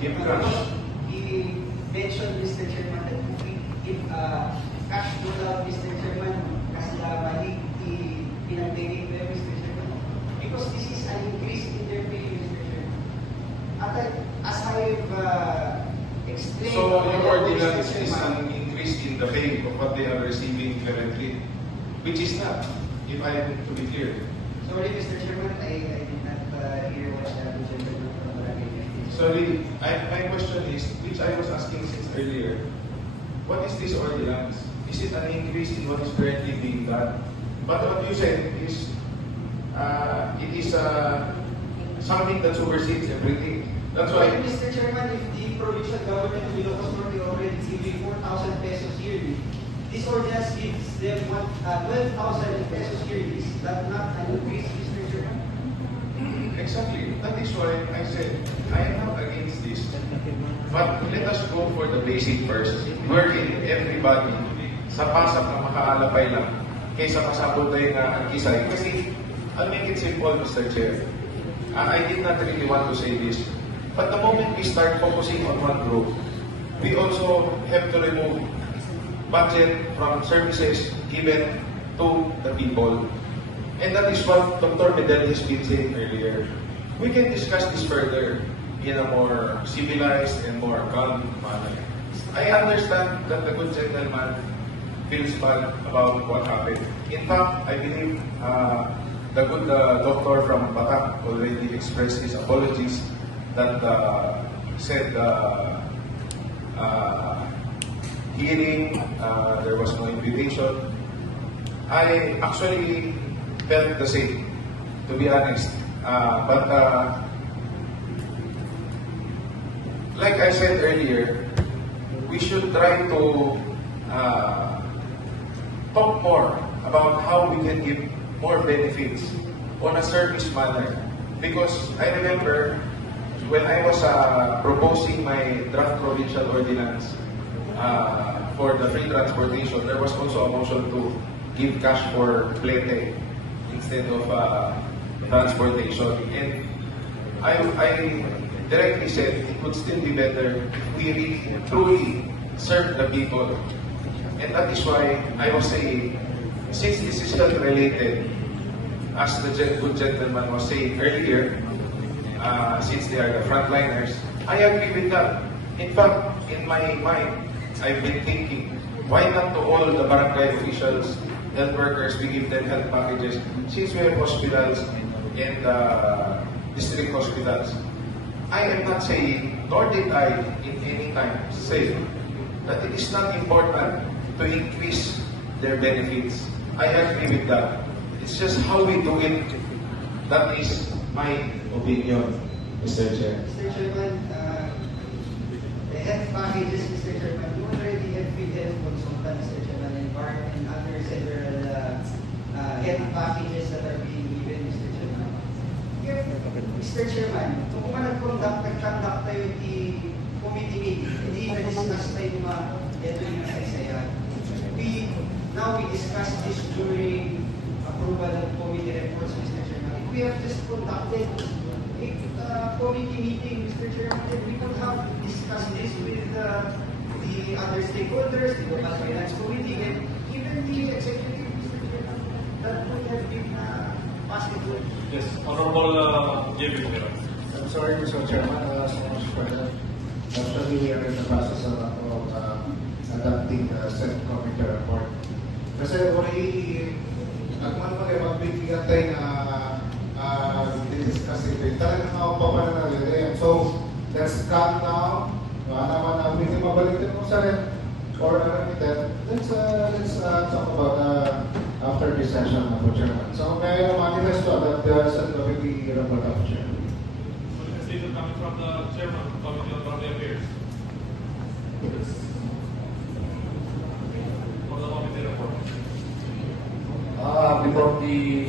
give cash. He mentioned, Mr. Chairman, that if cash without Mr. Chairman, kasi mali pinag-take there, Mr. Chairman. Because this is an increase in their pay, Mr. Chairman. As I've explained... So your ordinance is an increase in the pay of what they are receiving currently, which is not, if I am to be clear. Sorry, Mr. Chairman, I did not hear what the gentleman from Barangay. Sorry, my question is, which I was asking since earlier, what is this ordinance? Is it an increase in what is currently being done? But what you said is, it is something that supersedes everything. That's why... Mr. Chairman, if the provincial government of Ilocos Norte already giving 4,000 pesos yearly, this ordinance gives them 12,000 pesos yearly. Is that not an increase, Mr. Chairman? Exactly. That is why I said, I am not against this. But let us go for the basic first. Wherein everybody, sa pasap na makaalapay lang, kaysa masabot tayo na ang kisay. Kasi, I'll make it simple, Mr. Chair. I did not really want to say this. But the moment we start focusing on one group, we also have to remove budget from services given to the people. And that is what Dr. Medel has been saying earlier. We can discuss this further in a more civilized and more calm manner. I understand that the good gentleman feels bad about what happened. In fact, I believe the good doctor from Batak already expressed his apologies that said hearing, there was no invitation. I actually felt the same, to be honest. But like I said earlier, we should try to talk more about how we can give more benefits on a service manner. Because I remember when I was proposing my draft provincial ordinance for the free transportation, there was also a motion to give cash for plete instead of transportation. And I directly said it would still be better if we really, truly serve the people. And that is why I was saying, since this is health related, as the good gentleman was saying earlier, since they are the frontliners, I agree with that. In fact, in my mind, I've been thinking, why not to all the barangay officials, health workers, we give them health packages, since we have hospitals and district hospitals. I am not saying, nor did I in any time say, that it is not important to increase their benefits. I agree with that. It's just how we do it. That is my opinion, Mr. Chair. Mr. Chairman, the health packages, Mr. Chairman, you already have free health consultants, Mr. Chairman, and BART and other several health packages that are being given, Mr. Chairman. Here, Mr. Chairman, kung nag-conduct tayo the committee meeting, hindi na-discuss tayo yung mga ito yung nasaysayan. Now we discuss this during approval of committee reports, Mr. Chairman. If we have just conducted a committee meeting, Mr. Chairman, then we could have discussed this with the other stakeholders, the local finance committee, and even the executive, Mr. Chairman. That would have been possible. Yes, Honorable J.B. Pumira. I'm sorry, Mr. Chairman, so much for that. Actually, we are in the process of adopting the set committee report. Kasi already, magbibigyan tayo na discuss ito. Talagang nakapapa na natin. So, let's come now. Naman na, hindi mabalitin mo sa rin. Or let's talk about after this session, Chairman. So, may I manifest to adopt the set committee report of Chairman. Statement coming from the Chairman of the Committee on Family Affairs. For the committee report. Before the